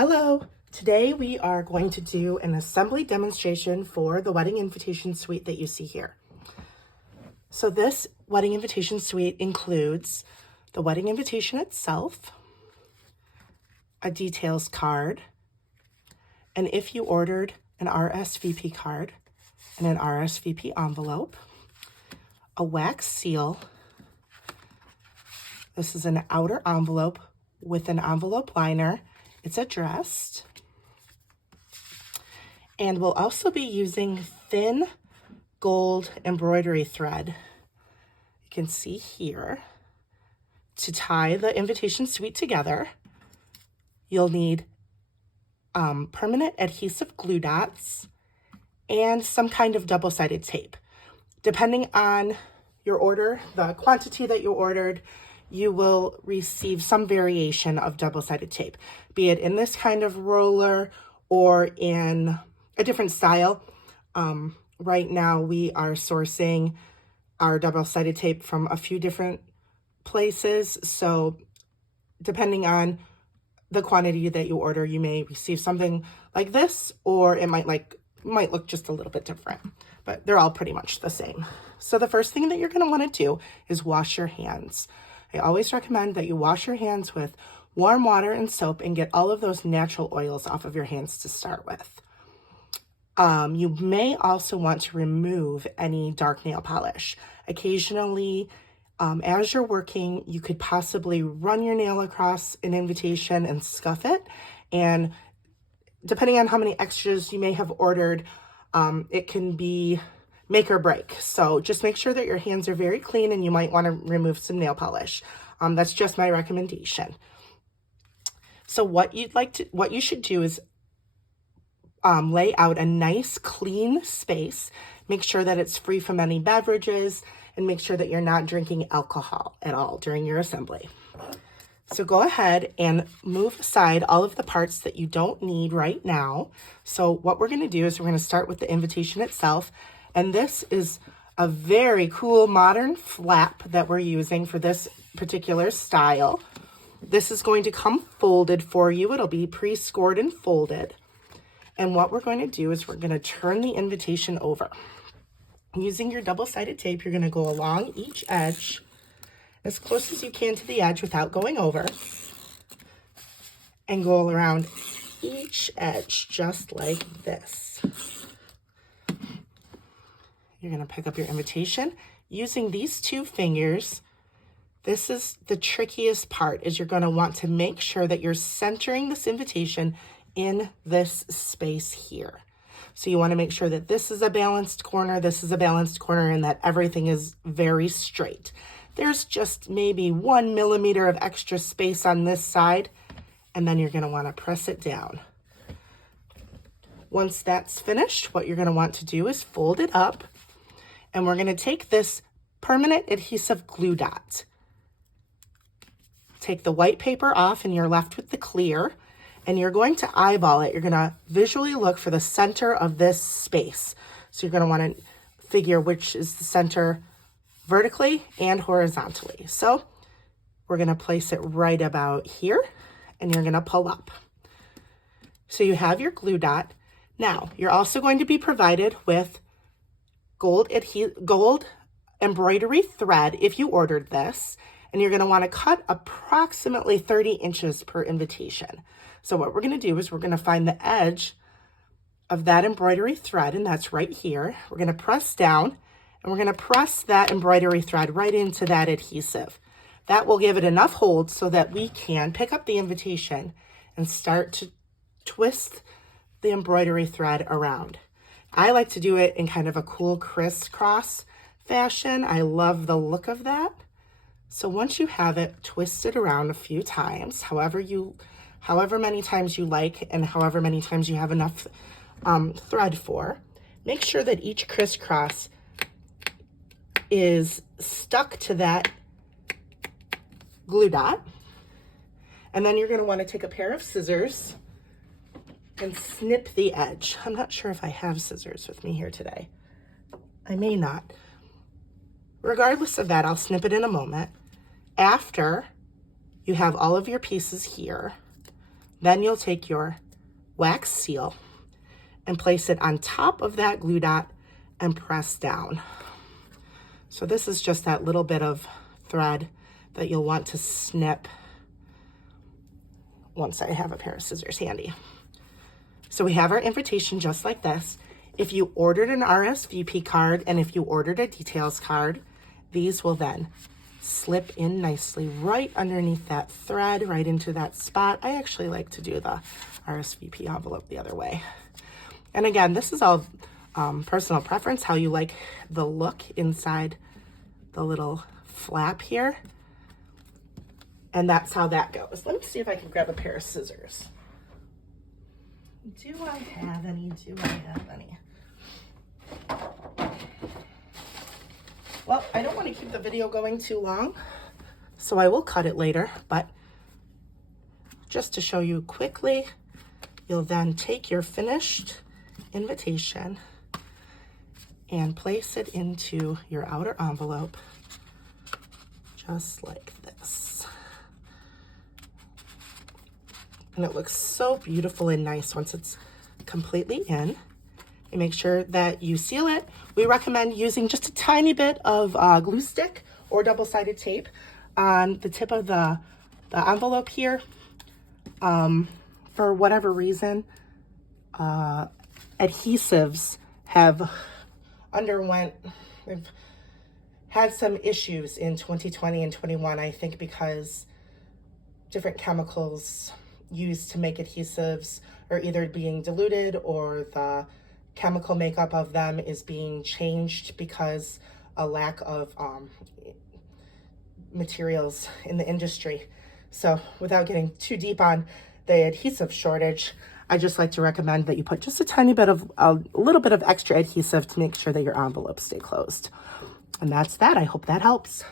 Hello, today we are going to do an assembly demonstration for the wedding invitation suite that you see here. So this wedding invitation suite includes the wedding invitation itself, a details card, and if you ordered an RSVP card and an RSVP envelope, a wax seal. This is an outer envelope with an envelope liner. It's addressed. And we'll also be using thin gold embroidery thread. You can see here to tie the invitation suite together. You'll need permanent adhesive glue dots and some kind of double-sided tape. Depending on your order, the quantity that you ordered, you will receive some variation of double-sided tape, be it in this kind of roller or in a different style. Right now we are sourcing our double-sided tape from a few different places, so depending on the quantity that you order, you may receive something like this, or it might look just a little bit different, but they're all pretty much the same. So the first thing that you're going to want to do is wash your hands. I always recommend that you wash your hands with warm water and soap and get all of those natural oils off of your hands to start with. You may also want to remove any dark nail polish. Occasionally, as you're working, you could possibly run your nail across an invitation and scuff it. And depending on how many extras you may have ordered, it can be make or break. So just make sure that your hands are very clean, and you might want to remove some nail polish. That's just my recommendation. So what you should do is lay out a nice clean space. Make sure that it's free from any beverages, and make sure that you're not drinking alcohol at all during your assembly. So go ahead and move aside all of the parts that you don't need right now. So what we're going to do is we're going to start with the invitation itself. And this is a very cool modern flap that we're using for this particular style. This is going to come folded for you. It'll be pre-scored and folded. And what we're going to do is we're going to turn the invitation over. Using your double-sided tape, you're going to go along each edge as close as you can to the edge without going over, and go around each edge just like this. You're going to pick up your invitation using these two fingers. This is the trickiest part, is you're going to want to make sure that you're centering this invitation in this space here. So you want to make sure that this is a balanced corner, this is a balanced corner, and that everything is very straight. There's just maybe 1 millimeter of extra space on this side, and then you're going to want to press it down. Once that's finished, what you're going to want to do is fold it up, and we're going to take this permanent adhesive glue dot. Take the white paper off, and you're left with the clear, and you're going to eyeball it. You're going to visually look for the center of this space. So you're going to want to figure which is the center vertically and horizontally. So we're going to place it right about here, and you're going to pull up. So you have your glue dot. Now, you're also going to be provided with gold embroidery thread if you ordered this, and you're going to want to cut approximately 30 inches per invitation. So what we're going to do is we're going to find the edge of that embroidery thread, and that's right here. We're going to press down, and we're going to press that embroidery thread right into that adhesive. That will give it enough hold so that we can pick up the invitation and start to twist the embroidery thread around. I like to do it in kind of a cool crisscross fashion. I love the look of that. So once you have it twisted around a few times, however many times you like and however many times you have enough thread for, make sure that each crisscross is stuck to that glue dot. And then you're going to want to take a pair of scissors and snip the edge. I'm not sure if I have scissors with me here today. I may not. Regardless of that, I'll snip it in a moment. After you have all of your pieces here, Then you'll take your wax seal and place it on top of that glue dot and press down. So this is just that little bit of thread that you'll want to snip once I have a pair of scissors handy. So we have our invitation just like this. If you ordered an RSVP card and if you ordered a details card, these will then slip in nicely right underneath that thread, right into that spot. I actually like to do the RSVP envelope the other way. And again, this is all personal preference, how you like the look inside the little flap here. And that's how that goes. Let me see if I can grab a pair of scissors. Do I have any? Do I have any? Well, I don't want to keep the video going too long, so I will cut it later, but just to show you quickly, you'll then take your finished invitation and place it into your outer envelope, just like this. And it looks so beautiful and nice once it's completely in. And make sure that you seal it. We recommend using just a tiny bit of glue stick or double-sided tape on the tip of the envelope here. For whatever reason, adhesives have they've had some issues in 2020 and 21, I think, because different chemicals used to make adhesives are either being diluted or the chemical makeup of them is being changed because a lack of materials in the industry. So without getting too deep on the adhesive shortage, I just like to recommend that you put just a little bit of extra adhesive to make sure that your envelopes stay closed. And that's that. I hope that helps.